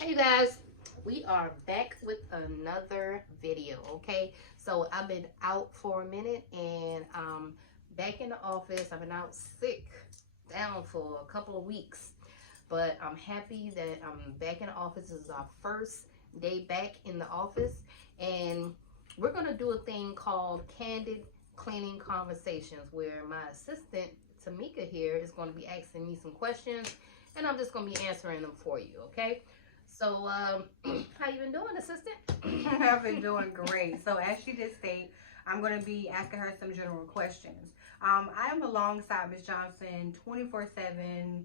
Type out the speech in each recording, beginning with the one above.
Hey you guys, we are back with another video, okay? So I've been out for a minute and back in the office. I've been out sick, down for a couple of weeks, but I'm happy that I'm back in the office. This is our first day back in the office, and we're gonna do a thing called Candid Cleaning Conversations, where my assistant Tamika here is going to be asking me some questions, and I'm just going to be answering them for you, okay? So, how you been doing, assistant? I've been doing great. So as she did state, I'm going to be asking her some general questions. I am alongside Miss Johnson 24/7.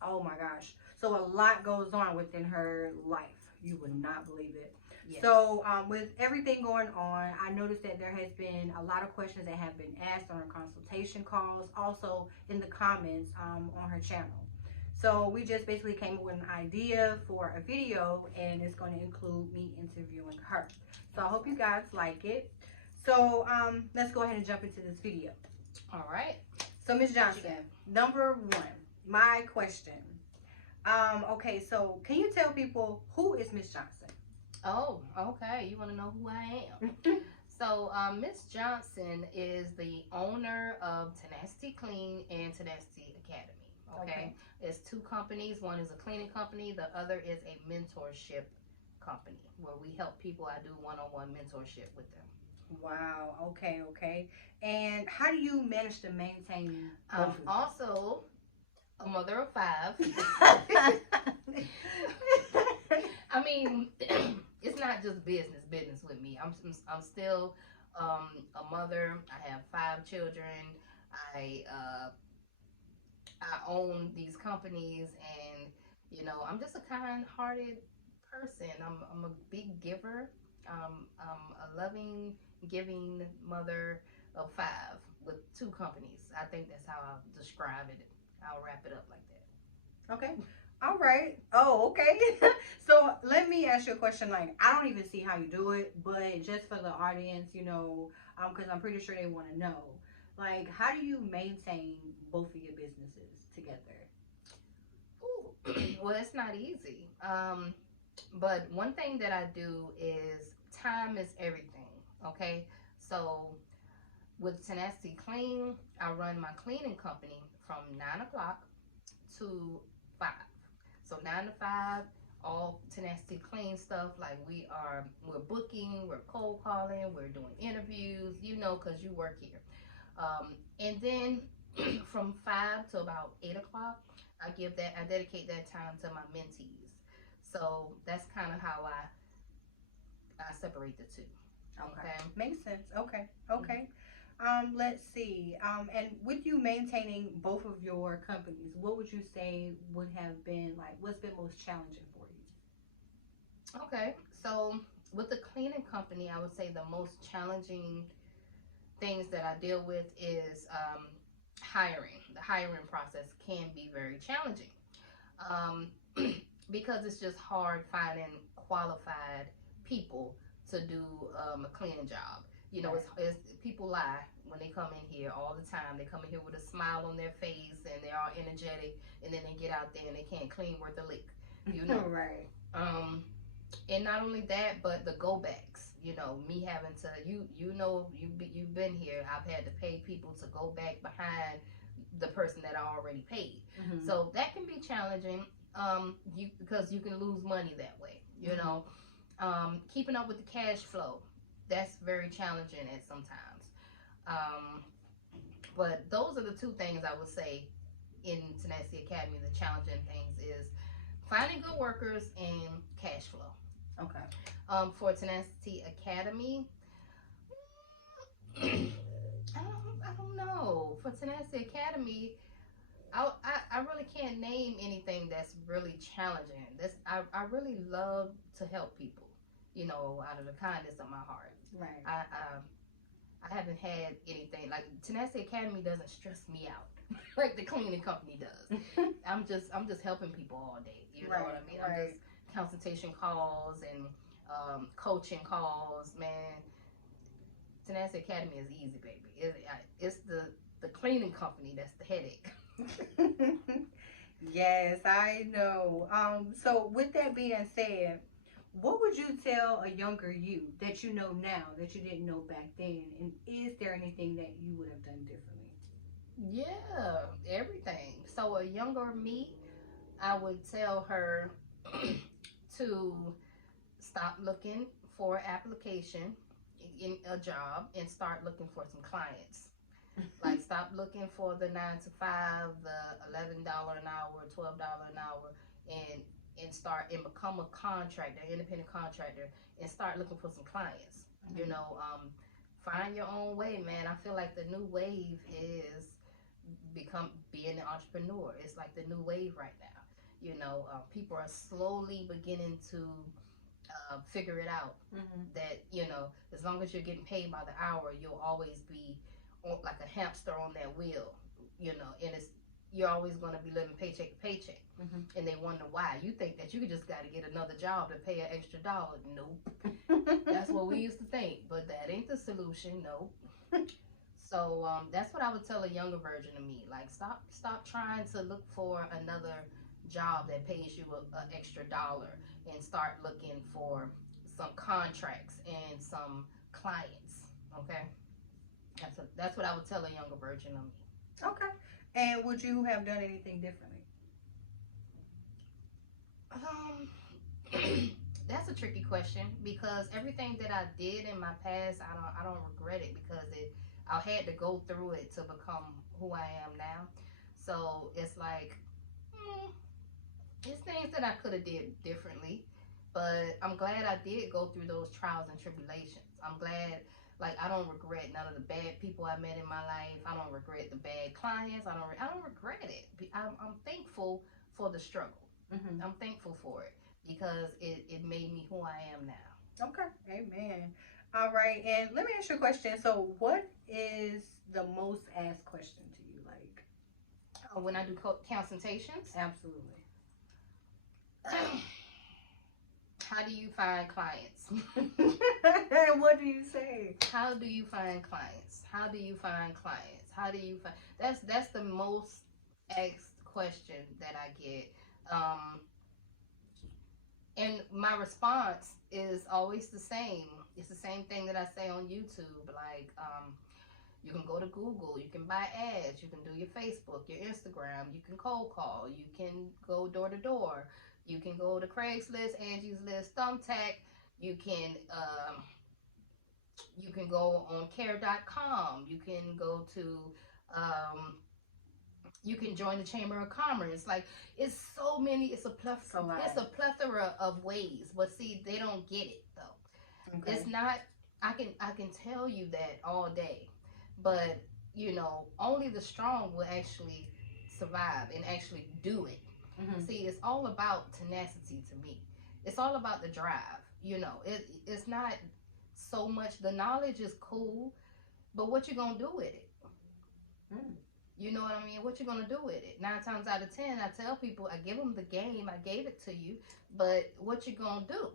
Oh my gosh. So a lot goes on within her life. You would not believe it. Yes. So with everything going on, I noticed that there has been a lot of questions that have been asked on her consultation calls, also in the comments on her channel. So we just basically came up with an idea for a video, and it's going to include me interviewing her. So I hope you guys like it. So let's go ahead and jump into this video. All right. So Miss Johnson, number one, my question. Okay, so can you tell people who is Miss Johnson? Oh, okay. You want to know who I am? So, Miss Johnson is the owner of Tenacity Clean and Tenacity Academy. Okay? It's two companies. One is a cleaning company. The other is a mentorship company where we help people. I do one-on-one mentorship with them. Wow. Okay. And how do you manage to maintain? Also a mother of 5. I mean, it's not just business with me. I'm still a mother. I have 5 children. I I own these companies, and I'm just a kind-hearted person. I'm a big giver. I'm a loving, giving mother of 5 with 2 companies. I think that's how I'll describe it. I'll wrap it up like that. Okay. All right. Oh, okay. So let me ask you a question. Like, I don't even see how you do it, but just for the audience, because I'm pretty sure they want to know. Like, how do you maintain both of your businesses together? Ooh. Well, it's not easy. But one thing that I do is time is everything. Okay, so with Tenacity Clean, I run my cleaning company from 9 o'clock to 5. So 9 to 5, all Tenacity Clean stuff. Like we're booking, we're cold calling, we're doing interviews. Because you work here. And then from 5 to about 8 o'clock, I dedicate that time to my mentees. So that's kind of how I separate the two. Okay. Makes sense. Okay. Let's see. And with you maintaining both of your companies, what would you say would have been like, what's been most challenging for you? Okay. So with the cleaning company, I would say the most challenging things that I deal with is hiring. The hiring process can be very challenging um, because it's just hard finding qualified people to do a cleaning job. It's people lie when they come in here all the time. They come in here with a smile on their face and they're all energetic, and then they get out there and they can't clean worth a lick. Right. And not only that, but the go backs. Me having to you've been here. I've had to pay people to go back behind the person that I already paid. Mm-hmm. So that can be challenging. Because you can lose money that way. Keeping up with the cash flow, that's very challenging at sometimes. But those are the 2 things I would say in Tenacity Academy. The challenging things is finding good workers and cash flow. Okay. For Tenacity Academy, I don't know. For Tenacity Academy, I really can't name anything that's really challenging. I really love to help people, out of the kindness of my heart. Right. I haven't had anything like Tenacity Academy doesn't stress me out like the cleaning company does. I'm just helping people all day. You know what I mean? Right. I'm just consultation calls and coaching calls. Man, Tenacity Academy is easy, baby. It's the cleaning company that's the headache. Yes, I know. So with that being said, what would you tell a younger you that you know now that you didn't know back then? And is there anything that you would have done differently? Yeah, everything. So a younger me, I would tell her to stop looking for application in a job and start looking for some clients. Like stop looking for the 9 to 5, the $11 an hour, $12 an hour, and start and become a contractor, independent contractor, and start looking for some clients. You Mhm. know, find your own way, man. I feel like the new wave is become being an entrepreneur. It's like the new wave right now. People are slowly beginning to figure it out. Mhm. That as long as you're getting paid by the hour, you'll always be like a hamster on that wheel. And it's you're always going to be living paycheck to paycheck. Mhm. And they wonder why. You think that you just got to get another job to pay an extra dollar. Nope. That's what we used to think, but that ain't the solution. Nope. So that's what I would tell a younger version of me. Like, stop trying to look for another job that pays you a extra dollar, and start looking for some contracts and some clients. Okay, that's what I would tell a younger version of me. Okay. And would you have done anything differently? Um, that's a tricky question because everything that I did in my past, I don't regret it because I had to go through it to become who I am now. So it's like, mm, it's things that I could have did differently, but I'm glad I did go through those trials and tribulations. I'm glad, like, I don't regret none of the bad people I met in my life. I don't regret the bad clients. I don't regret it. I'm thankful for the struggle. Mhm. I'm thankful for it because it made me who I am now. Okay. Amen. All right. And let me ask you a question. So, what is the most asked question to you? Like, When I do consultations, absolutely. how do you find clients? What do you say? How do you find clients? How do you find clients? How do you find that's the most asked question that I get. Um, and my response is always the same. It's the same thing that I say on YouTube. Like, you can go to Google, you can buy ads, you can do your Facebook, your Instagram, you can cold call, you can go door to door, you can go to Craigslist, Angie's List, Thumbtack, you can go on care.com, you can go to um, you can join the Chamber of Commerce. Like, it's so many. It's a lot. It's a plethora of ways. But see, they don't get it though. Okay. It's not. I can tell you that all day, but only the strong will actually survive and actually do it. Mhm. See, it's all about tenacity to me. It's all about the drive. It's not so much. The knowledge is cool, but what you gonna do with it? Mm. You know what I mean? What you gonna do with it? 9 times out of 10, I tell people, I give them the game, I gave it to you, but what you gonna do?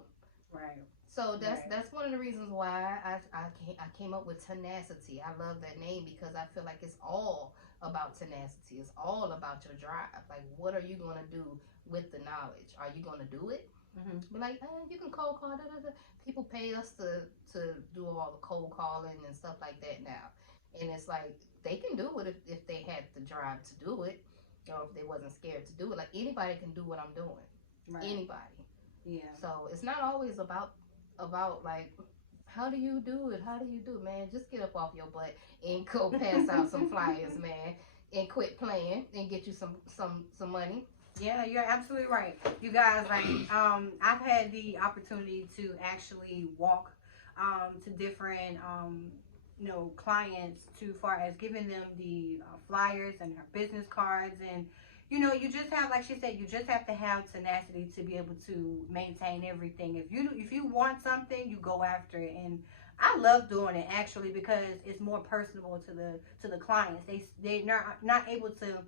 Right. So that's Right. that's one of the reasons why I came up with tenacity. I love that name because I feel like it's all about tenacity. It's all about your drive. Like, what are you gonna do with the knowledge? Are you gonna do it? Mhm. Be like, you can cold call. Da, da, da. People pay us to do all the cold calling and stuff like that now, and it's like they can do it if they had the drive to do it, or if they wasn't scared to do it. Like, anybody can do what I'm doing. Right. Anybody. Yeah. So it's not always about like, how do you do it? How do you do it, man? Just get up off your butt and go pass out some flyers, man, and quit playing and get you some money. Yeah, you're absolutely right. You guys, like, I've had the opportunity to actually walk to different clients to far as giving them the flyers and her business cards, and you just have, like she said, you just have to have tenacity to be able to maintain everything. If you want something, you go after it. And I love doing it actually because it's more personable to the clients. They're not able to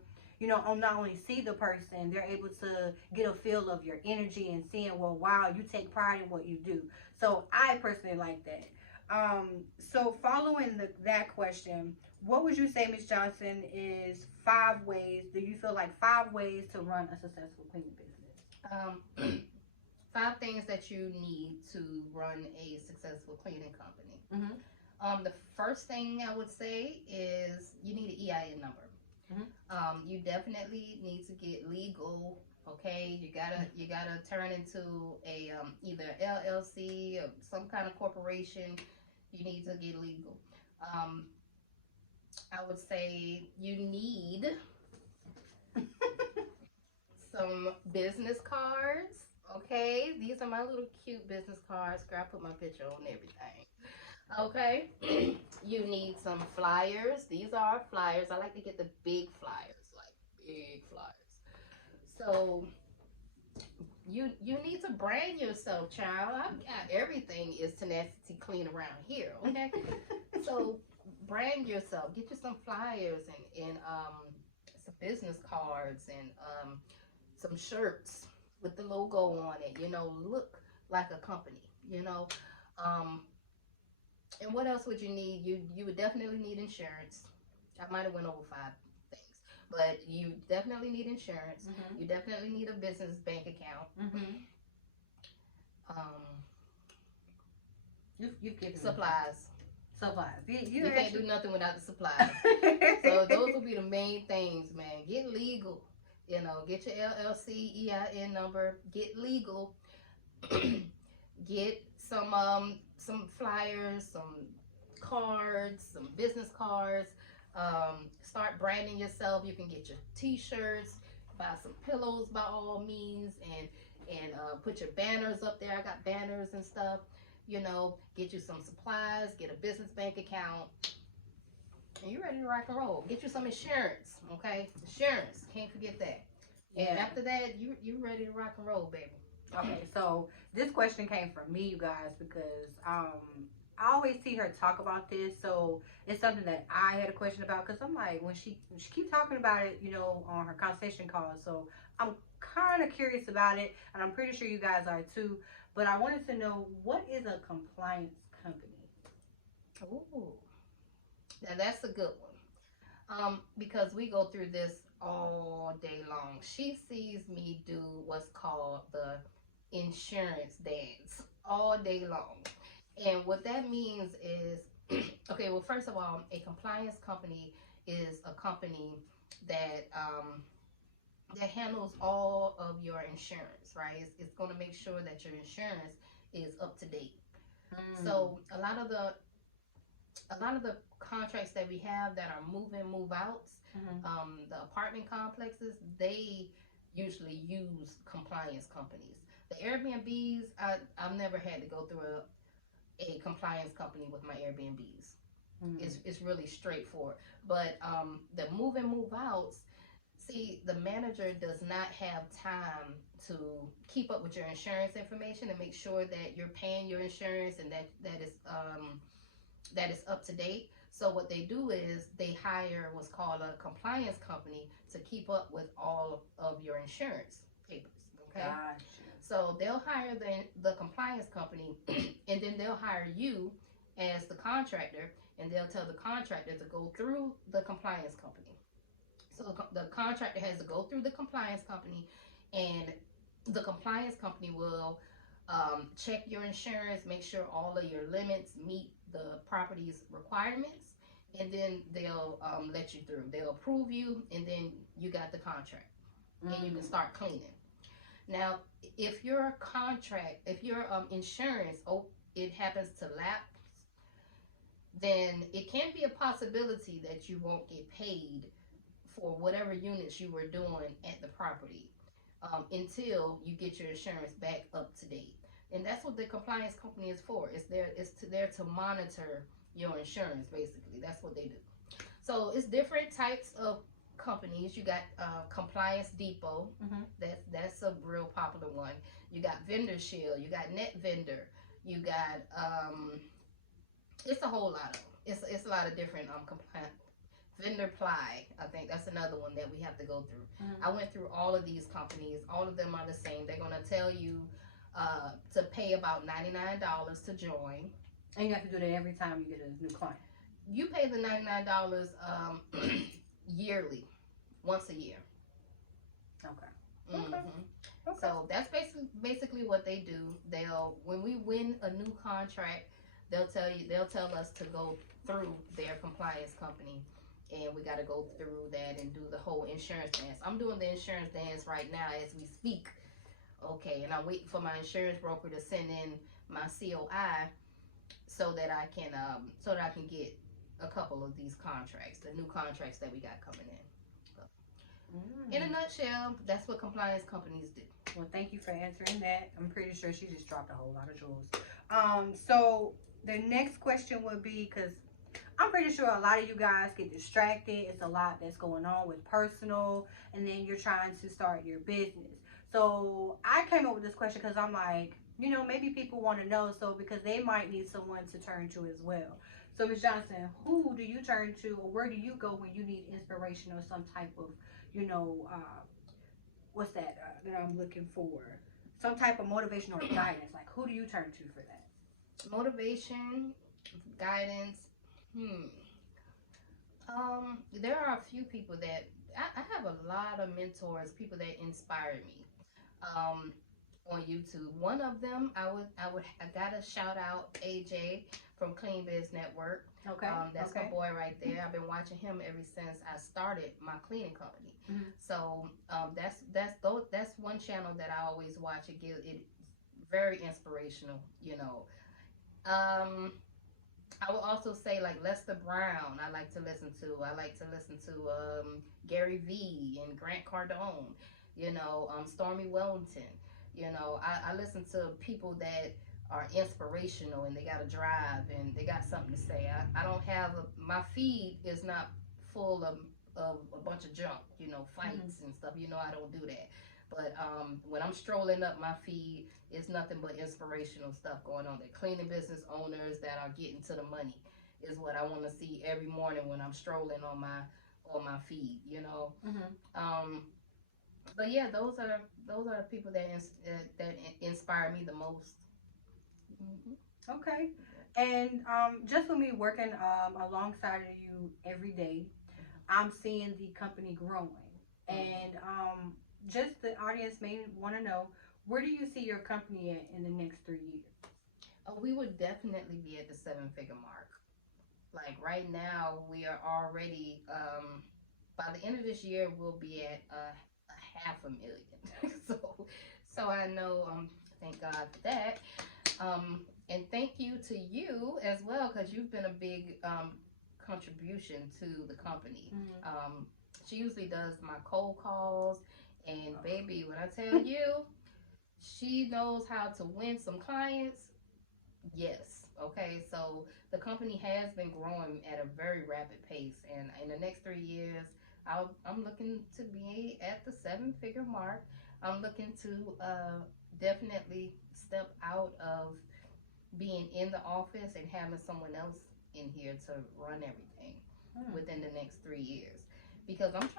not only see the person, they're able to get a feel of your energy and seeing, well, wow, you take pride in what you do. So I personally like that. So following that question, what would you say, Miss Johnson, is 5 ways? Do you feel like 5 ways to run a successful cleaning business? Um, 5 things that you need to run a successful cleaning company. Mm-hmm. The first thing I would say is you need an EIN number. You definitely need to get legal. Okay, you gotta turn into a either LLC or some kind of corporation. You need to get legal. Um, I would say you need some business cards. Okay, these are my little cute business cards. Girl, I put my picture on everything. Okay, you need some flyers. These are flyers. I like to get the big flyers, like big flyers. So you need to brand yourself, child. I've got everything is tenacity clean around here. Okay, so brand yourself. Get you some flyers and some business cards and some shirts with the logo on it. Look like a company. You know, um, and what else would you need? You would definitely need insurance. I might have went over 5 things, but you definitely need insurance. Mm-hmm. You definitely need a business bank account. Mm-hmm. Um, You've given Supplies. supplies. You can't do nothing without the supplies. So those will be the main things, man. Get legal. Get your LLC EIN number. Get legal. Get some flyers, some cards, some business cards. Start branding yourself. You can get your T-shirts, buy some pillows by all means, and put your banners up there. I got banners and stuff. Get you some supplies, get a business bank account, and you're ready to rock and roll. Get you some insurance, okay? Insurance, can't forget that. And Yeah. after that, you ready to rock and roll, baby. Okay, so this question came from me, you guys, because I always see her talk about this, so it's something that I had a question about. Because I'm like, when she keeps talking about it, on her consultation calls, so I'm kind of curious about it, and I'm pretty sure you guys are too. But I wanted to know, what is a compliance company? Ooh, now that's a good one. Because we go through this all day long. She sees me do what's called the insurance dance all day long. And what that means is, okay, well, first of all, a compliance company is a company that handles all of your insurance, right? It's going to make sure that your insurance is up to date. So a lot of the contracts that we have that are move outs, the apartment complexes, they usually use compliance companies. The Airbnbs, I've never had to go through a compliance company with my Airbnbs. It's really straightforward. But the move outs, see, the manager does not have time to keep up with your insurance information and make sure that you're paying your insurance and that is up to date. So what they do is they hire what's called a compliance company to keep up with all of your insurance papers. Okay. Gotcha. So they'll hire the compliance company, and then they'll hire you as the contractor, and they'll tell the contractor to go through the compliance company. So the contractor has to go through the compliance company, and the compliance company will check your insurance, make sure all of your limits meet the property's requirements, and then they'll let you through. They'll approve you, and then you got the contract, and you can start cleaning. Now, if your insurance, it happens to lapse, then it can be a possibility that you won't get paid for whatever units you were doing at the property until you get your insurance back up to date. And that's what the compliance company is for. There to monitor your insurance, basically. That's what they do. So it's different types of companies. You got Compliance Depot. That's a real popular one. You got Vendor Shield. You got Net Vendor. You got it's a whole lot of them. It's a lot of different compliance. Vendor Ply, I think that's another one that we have to go through. I went through all of these companies. All of them are the same. They're gonna tell you to pay about $99 to join. And you have to do that every time you get a new client. You pay the $99 yearly, once a year. Okay. Okay. hmm Okay. So that's basically what they do. They'll when we win a new contract, they'll tell us to go through their compliance company, and we got to go through that and do the whole insurance dance. I'm doing the insurance dance right now as we speak. Okay, and I'm waiting for my insurance broker to send in my COI so that I can get a couple of these contracts, the new contracts that we got coming in. So, in a Mm. nutshell, that's what compliance companies do. Well, thank you for answering that. I'm pretty sure she just dropped a whole lot of jewels. So the next question would be, because I'm pretty sure a lot of you guys get distracted. It's a lot that's going on with personal, and then you're trying to start your business. So I came up with this question because I'm like, maybe people want to know, so because they might need someone to turn to as well. So Ms. Johnson, who do you turn to, or where do you go when you need inspiration or some type of, you know, what's that that I'm looking for? Some type of motivation or guidance. Like, who do you turn to for that? Motivation, guidance. Hmm. There are a few people that I have a lot of mentors, people that inspire me. Um, on YouTube. One of them, I gotta shout out AJ from Clean Biz Network. Okay. That's my Okay. boy right there. I've been watching him ever since I started my cleaning company. Mm-hmm. So that's one channel that I always watch. It very inspirational. Um, I will also say like Lester Brown. I like to listen to. I like to listen to Gary V and Grant Cardone. Stormy Wellington. I listen to people that are inspirational and they got a drive and they got something to say. I don't have my feed is not full of a bunch of junk, fights Mm-hmm. and stuff. I don't do that. But when I'm strolling up my feed, it's nothing but inspirational stuff going on. The cleaning business owners that are getting to the money is what I want to see every morning when I'm strolling on my feed. Mm-hmm. Um, but yeah, those are the people that inspire me the most. hmm Okay. And just with me working alongside of you every day, I'm seeing the company growing. hmm And just the audience may want to know, where do you see your company at in the next 3 years? we would definitely be at the seven-figure mark. Like right now, we are already. By the end of this year, we'll be at a half a million. so I know. Thank God for that. And thank you to you as well because you've been a big contribution to the company. Mm-hmm. She usually does my cold calls, and baby, when I tell you, she knows how to win some clients. Yes. Okay. So the company has been growing at a very rapid pace, and in the next 3 years, I'm looking to be at the seven-figure mark. I'm looking to definitely step out of being in the office and having someone else in here to run everything Mm. within the next 3 years. Because I'm not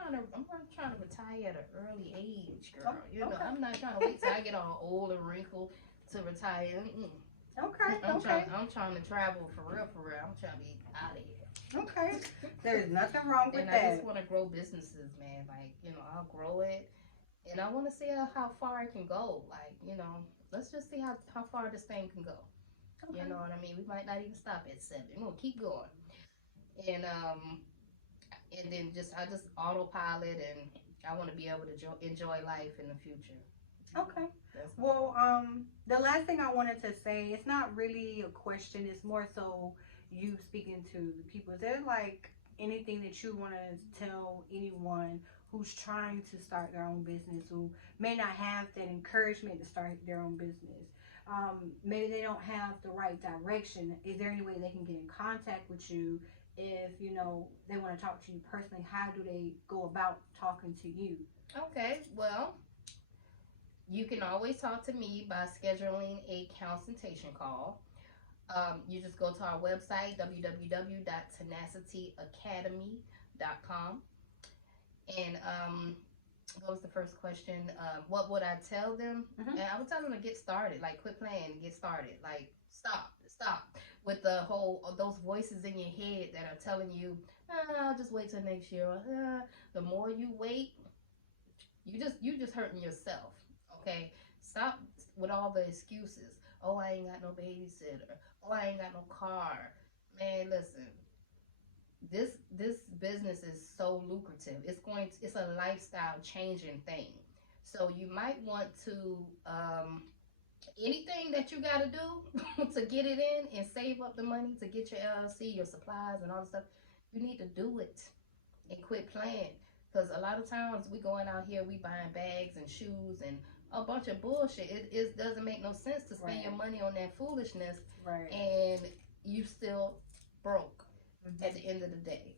trying to retire at an early age, girl. Oh, okay. I'm not trying to wait till I get all old and wrinkled to retire. Okay. I'm trying. Okay. I'm trying to travel for real, for real. I'm trying to be out of here. Okay. There's nothing wrong with And I just that. want to grow businesses, man. Like I'll grow it, and I want to see how far it can go. Like let's just see how far this thing can go. You Okay. know what I mean? We might not even stop at seven. We're gonna keep going, and then I just autopilot, and I want to be able to enjoy life in the future. Okay. That's my Well, goal. the last thing I wanted to say, it's not really a question, it's more so you speaking to the people. Is there like anything that you want to tell anyone who's trying to start their own business, who may not have that encouragement to start their own business? Maybe they don't have the right direction. Is there any way they can get in contact with you if they want to talk to you personally? How do they go about talking to you? Okay, well, you can always talk to me by scheduling a consultation call. You just go to our website, www.tenacityacademy.com. And what was the first question? What would I tell them? Mm-hmm. And I would tell them to get started. Like, quit playing and get started. Like, stop with the whole those voices in your head that are telling you, I'll just wait till next year. The more you wait, you just hurting yourself. Okay, stop with all the excuses. Oh, I ain't got no babysitter. Oh, I ain't got no car. Man, listen, this business is so lucrative. It's a lifestyle changing thing. So you might want to anything that you got to do to get it in and save up the money to get your LLC, your supplies, and all the stuff. You need to do it and quit playing. Because a lot of times we going out here, we buying bags and shoes and a bunch of bullshit. It doesn't make no sense to spend your money on that foolishness, Right. and you still broke Mm-hmm. at the end of the day.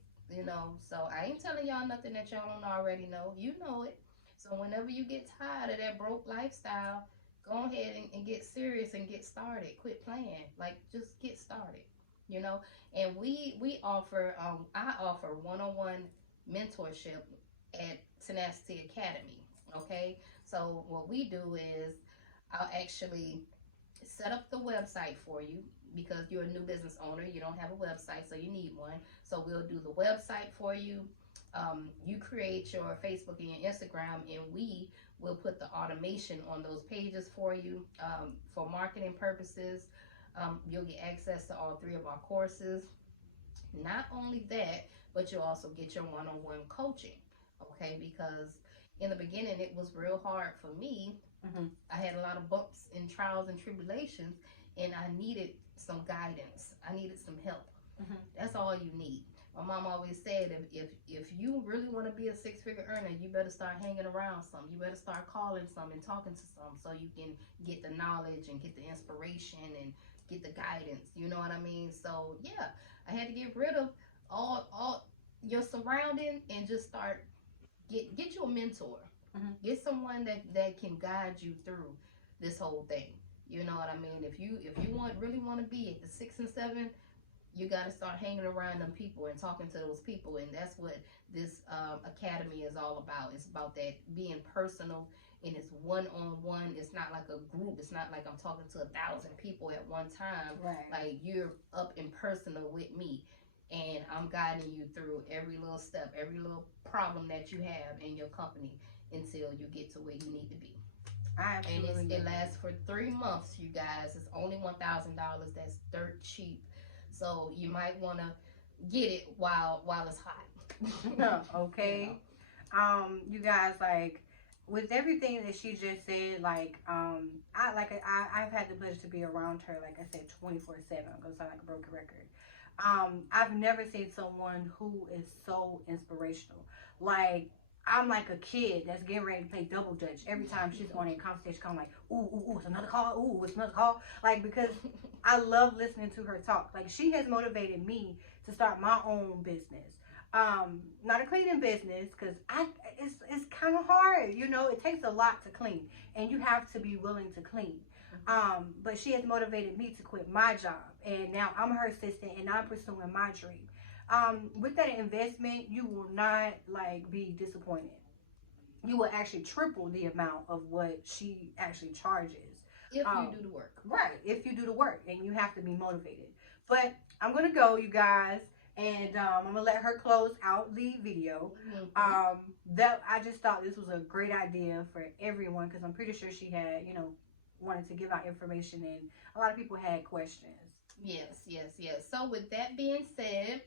So I ain't telling y'all nothing that y'all don't already know. You know it. So whenever you get tired of that broke lifestyle, go ahead and get serious and get started. Quit playing. Like, just get started. You know, and we offer I offer one-on-one mentorship at Tenacity Academy. Okay, so what we do is I'll actually set up the website for you because you're a new business owner. You don't have a website, so you need one. So we'll do the website for you. You create your Facebook and your Instagram, and we will put the automation on those pages for you for marketing purposes. You'll get access to all three of our courses. Not only that, but you'll also get your one-on-one coaching. Okay, because in the beginning it was real hard for me. Mm-hmm. I had a lot of bumps and trials and tribulations, and I needed some guidance. I needed some help. Mm-hmm. That's all you need. My mom always said, if you really want to be a six-figure earner, you better start hanging around some. You better start calling some and talking to some, so you can get the knowledge and get the inspiration and get the guidance. You know what I mean? So yeah, I had to get rid of all your surrounding and just start get you a mentor. Mm-hmm. Get someone that can guide you through this whole thing. You know what I mean? If you really want to be at the 6 and 7, you got to start hanging around them people and talking to those people, and that's what this academy is all about. It's about that being personal, and it's one-on-one. It's not like a group. It's not like I'm talking to 1,000 people at one time. Right. Like, you're up in personal with me, and I'm guiding you through every little step, every little problem that you have in your company until you get to where you need to be. And it lasts for 3 months, you guys. It's only $1,000. That's dirt cheap. So you might want to get it while it's hot. Okay. You guys, like, with everything that she just said, like, I've had the pleasure to be around her, like I said, 24/7. I'm gonna sound like a broken record. I've never seen someone who is so inspirational. Like, I'm like a kid that's getting ready to play double dutch every time she's on a conversation call. I'm like, ooh, it's another call. Ooh, it's another call. Like, because I love listening to her talk. Like, she has motivated me to start my own business. Not a cleaning business, because it's kind of hard. It takes a lot to clean, and you have to be willing to clean. But she has motivated me to quit my job, and now I'm her assistant, and I'm pursuing my dream. With that investment, you will not be disappointed. You will actually triple the amount of what she actually charges. If you do the work. Right, if you do the work, and you have to be motivated. But I'm gonna go, you guys, and I'm gonna let her close out the video. That I just thought this was a great idea for everyone, because I'm pretty sure she had, wanted to give out information, and a lot of people had questions. Yes. So with that being said,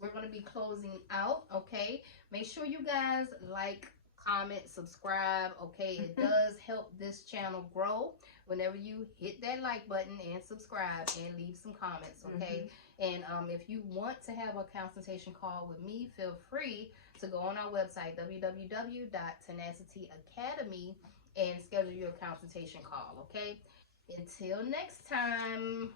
we're going to be closing out. Okay, make sure you guys like, comment, subscribe. Okay, it does help this channel grow whenever you hit that like button and subscribe and leave some comments. Okay. And if you want to have a consultation call with me, feel free to go on our website, www.tenacityacademy, and schedule your consultation call. Okay, until next time.